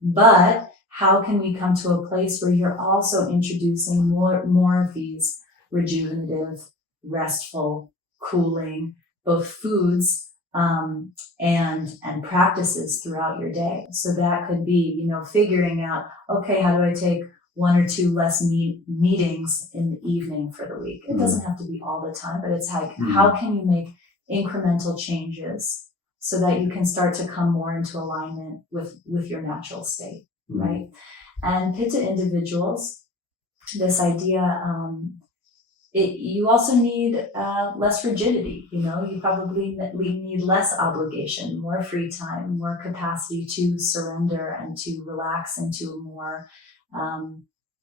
But how can we come to a place where you're also introducing more of these rejuvenative, restful, cooling, both foods and practices throughout your day? So that could be, figuring out, okay, how do I take 1 or 2 less meetings in the evening for the week? It doesn't have to be all the time, but it's like, how can you make incremental changes so that you can start to come more into alignment with your natural state, right? And Pitta individuals, this idea, you also need less rigidity. You probably need less obligation, more free time, more capacity to surrender and to relax into a more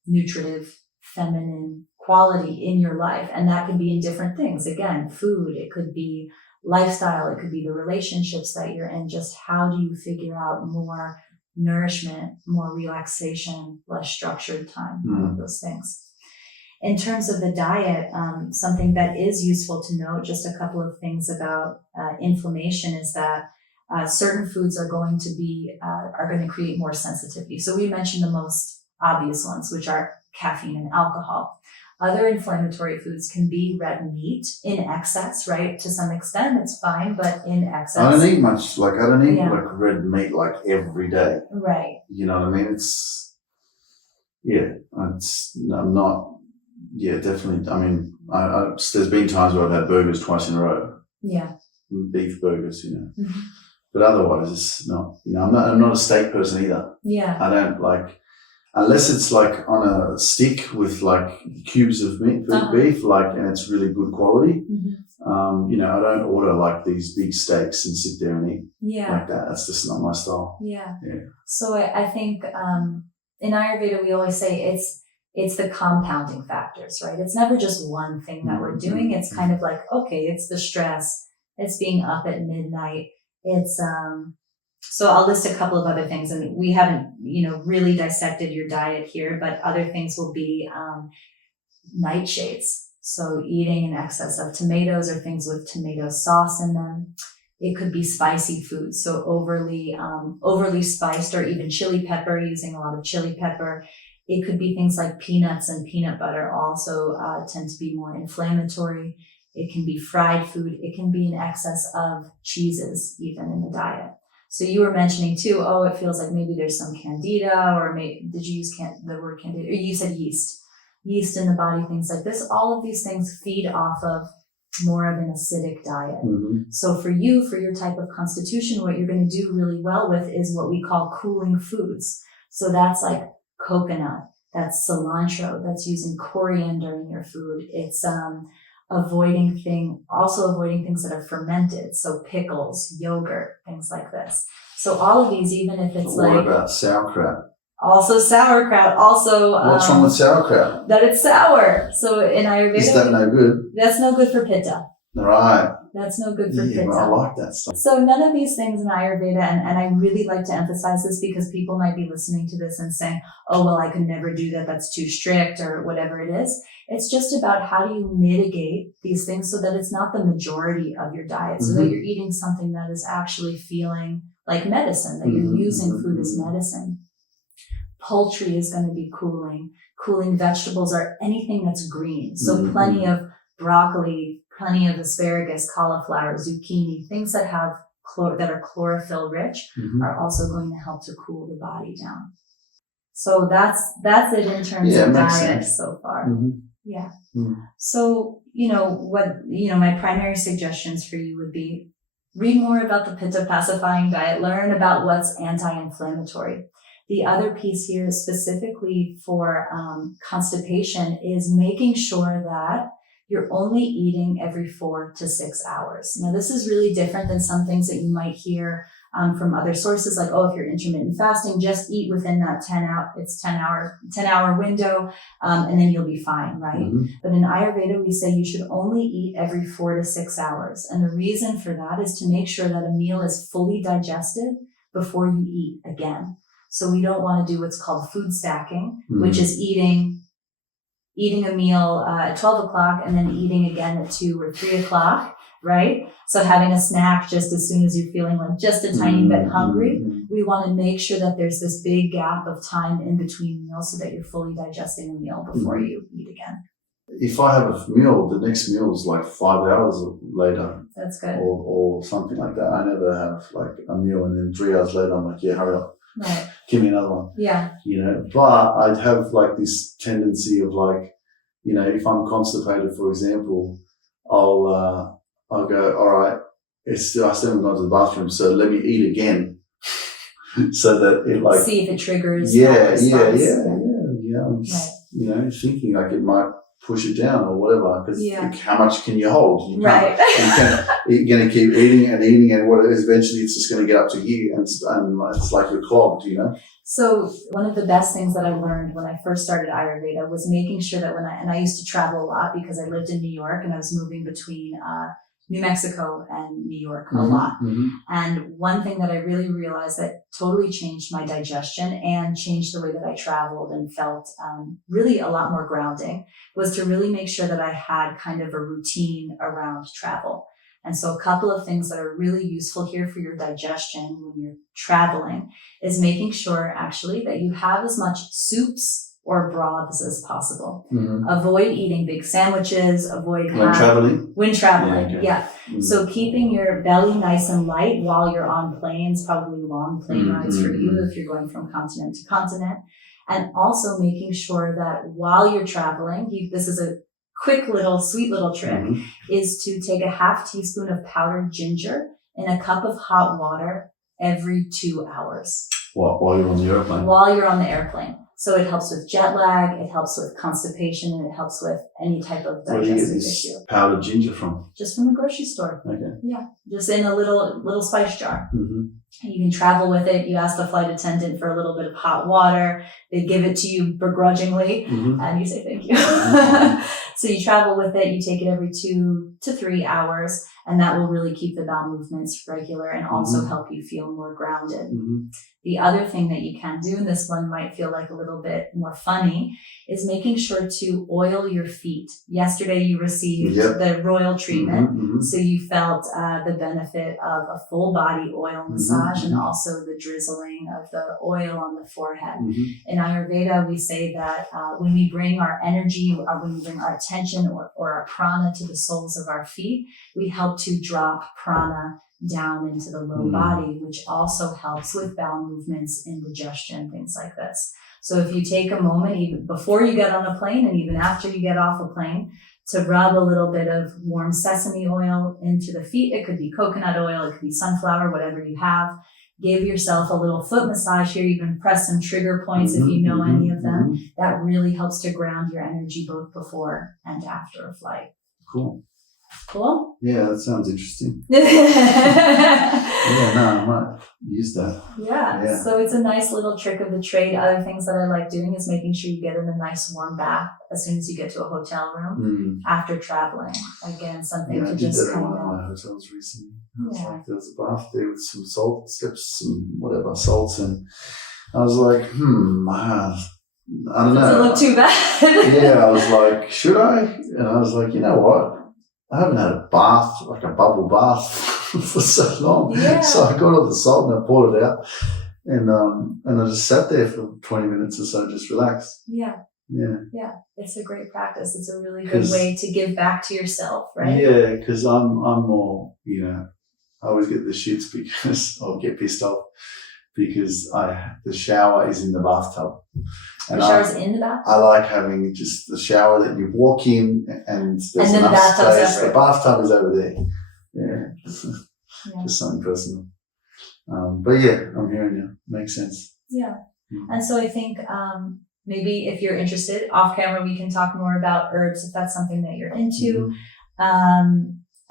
nutritive feminine quality in your life. And that could be in different things. Again, food, it could be lifestyle, it could be the relationships that you're in. Just how do you figure out more nourishment, more relaxation, less structured time, all of those things. In terms of the diet, something that is useful to note, just a couple of things about inflammation, is that certain foods are going to create more sensitivity. So we mentioned the most obvious ones, which are caffeine and alcohol. Other inflammatory foods can be red meat in excess, right? To some extent, it's fine, but in excess. I don't eat much, like red meat like every day. Right. You know what I mean? I'm not, definitely. I mean, there's been times where I've had burgers twice in a row. Yeah. Beef burgers, Mm-hmm. But otherwise it's not, I'm not a steak person either. Yeah. I don't like, unless it's like on a stick with like cubes of meat, beef, and it's really good quality. Mm-hmm. I don't order like these big steaks and sit there and eat like that. That's just not my style. Yeah. Yeah. So I think in Ayurveda, we always say it's the compounding factors, right? It's never just one thing that we're doing. It's kind of like, okay, it's the stress. It's being up at midnight. It's, so I'll list a couple of other things, and we haven't, really dissected your diet here, but other things will be, nightshades. So eating in excess of tomatoes or things with tomato sauce in them. It could be spicy foods. So overly spiced, or even chili pepper, using a lot of chili pepper. It could be things like peanuts and peanut butter also tend to be more inflammatory. It can be fried food. It can be in excess of cheeses, even in the diet. So you were mentioning too, it feels like maybe there's some candida, or did you use the word candida? Or you said yeast in the body, things like this. All of these things feed off of more of an acidic diet. Mm-hmm. So for your type of constitution, what you're going to do really well with is what we call cooling foods. So that's like coconut, that's cilantro, that's using coriander in your food. It's avoiding things that are fermented. So pickles, yogurt, things like this. So all of these, even if it's what about sauerkraut? Also sauerkraut. Also, what's wrong with sauerkraut? That it's sour. So in Ayurveda, is that no good? That's no good for Pitta. Right. That's no good for Pitta. But I like that stuff. So none of these things in Ayurveda, and I really like to emphasize this because people might be listening to this and saying, oh, well, I could never do that. That's too strict, or whatever it is. It's just about how do you mitigate these things so that it's not the majority of your diet, so that you're eating something that is actually feeling like medicine, that you're using food as medicine. Poultry is going to be cooling. Cooling vegetables are anything that's green. So plenty of broccoli, plenty of asparagus, cauliflower, zucchini, things that have that are chlorophyll rich are also going to help to cool the body down. So that's it in terms of diet so far. Yeah. So, my primary suggestions for you would be read more about the Pitta pacifying diet, learn about what's anti-inflammatory. The other piece here specifically for constipation is making sure that you're only eating every 4 to 6 hours. Now, this is really different than some things that you might hear from other sources, like, if you're intermittent fasting, just eat within that 10 hour window, and then you'll be fine, right? But in Ayurveda, we say you should only eat every 4 to 6 hours. And the reason for that is to make sure that a meal is fully digested before you eat again. So we don't want to do what's called food stacking, which is eating a meal at 12 o'clock and then eating again at 2 or 3 o'clock, right? So having a snack just as soon as you're feeling like just a tiny bit hungry. We want to make sure that there's this big gap of time in between meals so that you're fully digesting a meal before you eat again. If I have a meal, the next meal is like 5 hours later. That's good. Or something like that. I never have like a meal and then 3 hours later I'm like, hurry up. Right. Give me another one. Yeah. But I'd have like this tendency of like, if I'm constipated, for example, I'll go, all right, I still haven't gone to the bathroom, so let me eat again. So that it like. See if it triggers. Yeah. Right. I'm thinking like it might push it down or whatever, because Yeah. how much can you hold? You Right. you're going to keep eating and eating, and eventually it's just going to get up to here, and it's like you're clogged, you know? So one of the best things that I learned when I first started Ayurveda was making sure that I used to travel a lot because I lived in New York and I was moving between New Mexico and New York a lot. Mm-hmm. And one thing that I really realized that totally changed my digestion and changed the way that I traveled and felt really a lot more grounding was to really make sure that I had kind of a routine around travel. And so a couple of things that are really useful here for your digestion when you're traveling is making sure actually that you have as much soups or broths as possible. Mm-hmm. Avoid eating big sandwiches, avoid When traveling? When traveling, Yeah, okay. yeah. Mm-hmm. So keeping your belly nice and light while you're on planes, probably long plane rides for you if you're going from continent to continent. And also making sure that while you're traveling, this is a quick little, sweet little trick, is to take a half teaspoon of powdered ginger in a cup of hot water every 2 hours. While you're on the airplane? While you're on the airplane. So it helps with jet lag, it helps with constipation, and it helps with any type of Where do you get digestive this issue. powdered ginger from? Just from a grocery store. Okay. Yeah, just in a little spice jar. Mm-hmm. You can travel with it. You ask the flight attendant for a little bit of hot water. They give it to you begrudgingly, and you say thank you. So you travel with it. You take it every 2 to 3 hours, and that will really keep the bowel movements regular and also help you feel more grounded. The other thing that you can do, and this one might feel like a little bit more funny, is making sure to oil your feet. Yesterday you received the royal treatment, so you felt the benefit of a full body oil massage and also the drizzling of the oil on the forehead. In Ayurveda, we say that when we bring our energy, or when we bring our attention or our prana to the soles of our feet, we help to drop prana down into the low body, which also helps with bowel movements, indigestion, things like this. So if you take a moment, even before you get on a plane and even after you get off a plane, to rub a little bit of warm sesame oil into the feet, it could be coconut oil, it could be sunflower, whatever you have. Give yourself a little foot massage here. You can press some trigger points if you know any of them. That really helps to ground your energy both before and after a flight. Cool. Cool? Yeah, that sounds interesting. I might use that. Yeah, so it's a nice little trick of the trade. Other things that I like doing is making sure you get in a nice warm bath as soon as you get to a hotel room after traveling. Again, something to just I did that in kind one of of... my hotels recently. There was a bath there with some salt, some whatever salts, and I was like, I don't know. Doesn't look too bad. I was like, should I? And I was like, you know what? I haven't had a bath, like a bubble bath, for so long. Yeah. So I got all the salt and I poured it out, and I just sat there for 20 minutes or so, just relaxed. Yeah. It's a great practice. It's a really good way to give back to yourself, right? Yeah, because I'm more, I always get the shits because I'll get pissed off because the shower is in the bathtub. The shower's in the bathroom? I like having just the shower that you walk in and there's then enough the bathtub's space. separate. The bathtub is over there. Yeah. Just something personal. But yeah, I'm hearing you. Makes sense. Yeah. And so I think maybe if you're interested, off camera, we can talk more about herbs if that's something that you're into.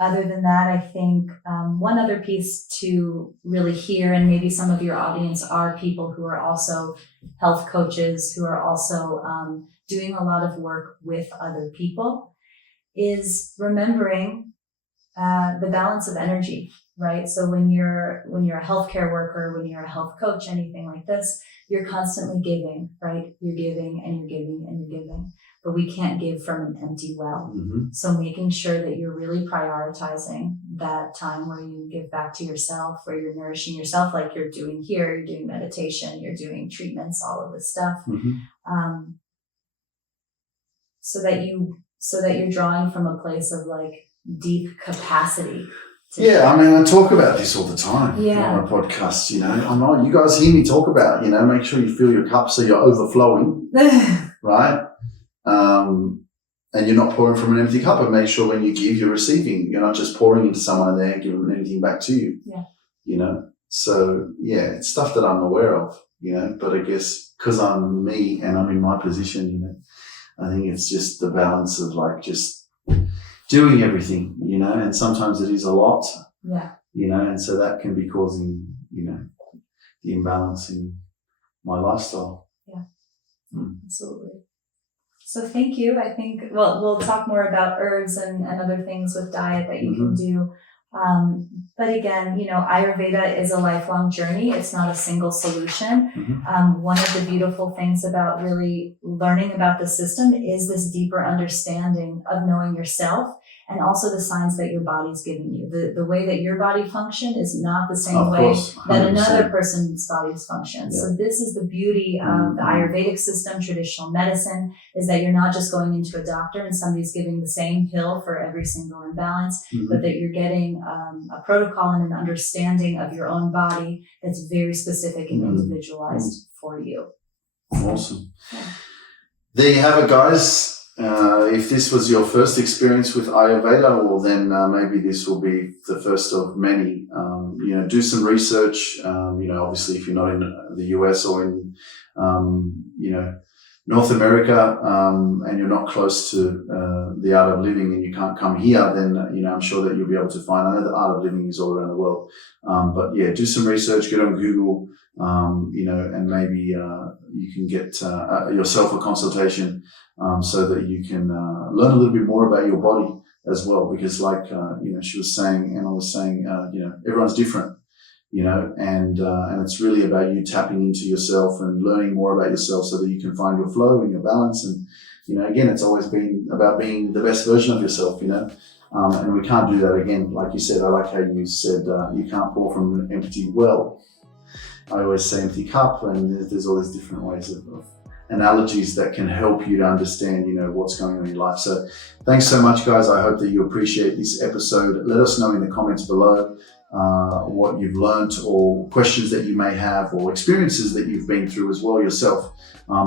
Other than that, I think one other piece to really hear, and maybe some of your audience are people who are also health coaches, who are also doing a lot of work with other people, is remembering the balance of energy, right? So when you're a healthcare worker, when you're a health coach, anything like this, you're constantly giving, right? You're giving and you're giving and you're giving. But we can't give from an empty well. So making sure that you're really prioritizing that time where you give back to yourself, where you're nourishing yourself, like you're doing here, you're doing meditation, you're doing treatments, all of this stuff. So that you're drawing from a place of like deep capacity. I mean, I talk about this all the time on my podcast, you guys hear me talk about, make sure you fill your cup so you're overflowing, right? And you're not pouring from an empty cup, and make sure when you give, you're receiving. You're not just pouring into someone and they're giving anything back to you. So it's stuff that I'm aware of, but I guess because I'm me and I'm in my position, I think it's just the balance of like just doing everything, you know, and sometimes it is a lot, you know, and so that can be causing, you know, the imbalance in my lifestyle. Absolutely. So thank you. I think, well, we'll talk more about herbs and other things with diet that you can do. But again, you know, Ayurveda is a lifelong journey. It's not a single solution. One of the beautiful things about really learning about the system is this deeper understanding of knowing yourself and also the signs that your body's giving you. The way that your body function is not the same way that another person's body's function. So this is the beauty of the Ayurvedic system, traditional medicine, is that you're not just going into a doctor and somebody's giving the same pill for every single imbalance, but that you're getting a protocol and an understanding of your own body that's very specific and individualized for you. Awesome. There you have it, guys. If this was your first experience with Ayurveda, well, then maybe this will be the first of many. You know, do some research. You know, obviously, if you're not in the US or in, you know, North America, and you're not close to the art of living and you can't come here, then, you know, I'm sure that you'll be able to find. I know the art of living is all around the world. But yeah, do some research, get on Google, you know, and maybe you can get yourself a consultation so that you can learn a little bit more about your body as well. Because like, you know, she was saying, Emma was saying, you know, everyone's different. You know, and it's really about you tapping into yourself and learning more about yourself so that you can find your flow and your balance. And, you know, again, it's always been about being the best version of yourself, you know, and we can't do that again. Like you said, I like how you said you can't pour from an empty well. I always say empty cup, and there's all these different ways of analogies that can help you to understand, you know, what's going on in your life. So thanks so much, guys. I hope that you appreciate this episode. Let us know in the comments below what you've learned or questions that you may have or experiences that you've been through as well yourself,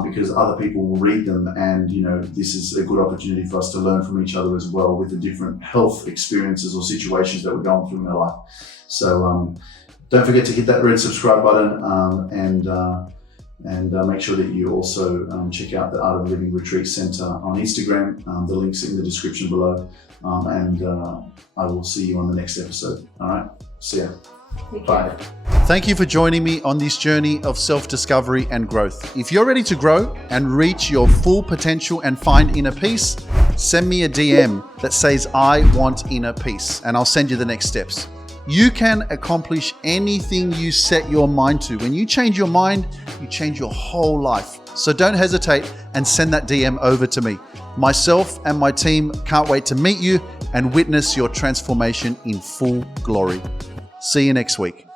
because other people will read them, and, you know, this is a good opportunity for us to learn from each other as well with the different health experiences or situations that we're going through in our life. So don't forget to hit that red subscribe button, and make sure that you also check out the Art of Living Retreat Center on Instagram. The link's in the description below, and I will see you on the next episode. All right, see ya. Bye. Thank you for joining me on this journey of self-discovery and growth. If you're ready to grow and reach your full potential and find inner peace, send me a DM that says, "I want inner peace," and I'll send you the next steps. You can accomplish anything you set your mind to. When you change your mind, you change your whole life. So don't hesitate and send that DM over to me. Myself and my team can't wait to meet you and witness your transformation in full glory. See you next week.